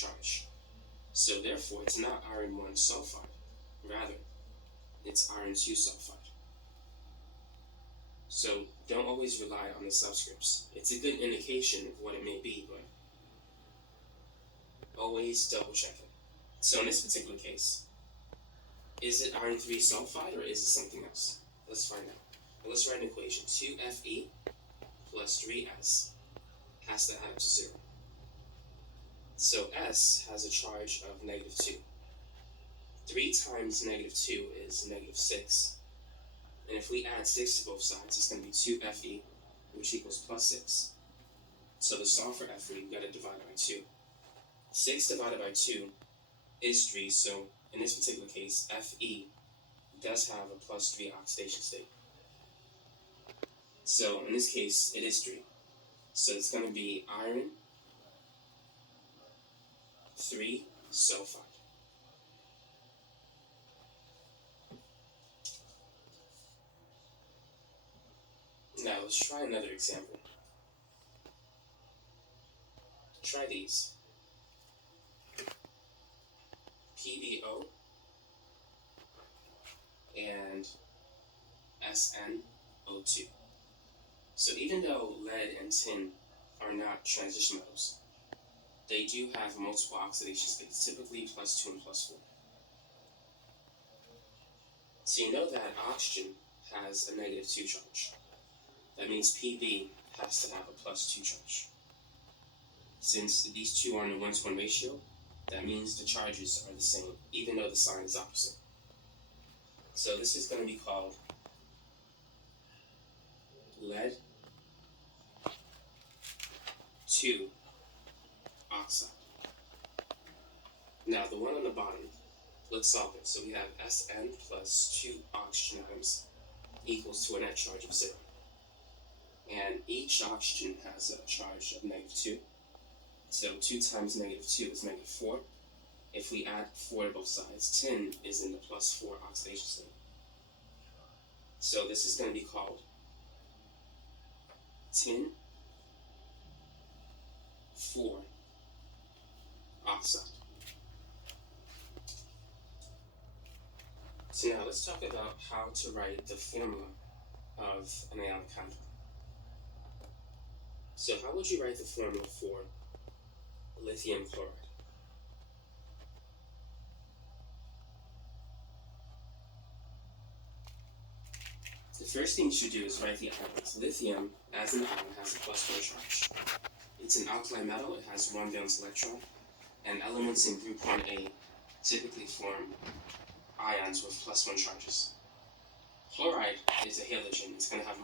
charge. So therefore, it's not iron 1 sulfide. Rather, it's iron 2 sulfide. So don't always rely on the subscripts. It's a good indication of what it may be, but always double check it. So in this particular case, is it iron 3 sulfide or is it something else? Let's find out. Well, let's write an equation. 2Fe plus 3S has to add up to 0. So S has a charge of -2. 3 times -2 is -6. And if we add 6 to both sides, it's going to be 2Fe, which equals plus 6. So to solve for Fe, we've got to divide by 2. 6 divided by 2 is 3, so in this particular case, Fe does have a plus 3 oxidation state. So in this case, it is 3. So it's going to be iron 3 sulfide. Now let's try another example. Try these. PbO and SnO2. So even though lead and tin are not transition metals, they do have multiple oxidation states, typically +2 and +4. So you know that oxygen has a -2 charge. That means Pb has to have a +2 charge. Since these two are in a 1-to-1 ratio, that means the charges are the same, even though the sign is opposite. So this is going to be called lead 2 oxide. Now the one on the bottom, let's solve it. So we have Sn plus 2 oxygen atoms equals to a net charge of 0. And each oxygen has a charge of -2. So 2 times -2 is -4. If we add 4 to both sides, tin is in the +4 oxidation state. So this is going to be called tin 4 oxide. So now let's talk about how to write the formula of an ionic compound. So how would you write the formula for lithium chloride? The first thing you should do is write the ions. Lithium, as an ion, has a +4 charge. It's an alkali metal, it has 1 valence electron, and elements in group 1A typically form ions with +1 charges. Chloride is a halogen, it's going to have a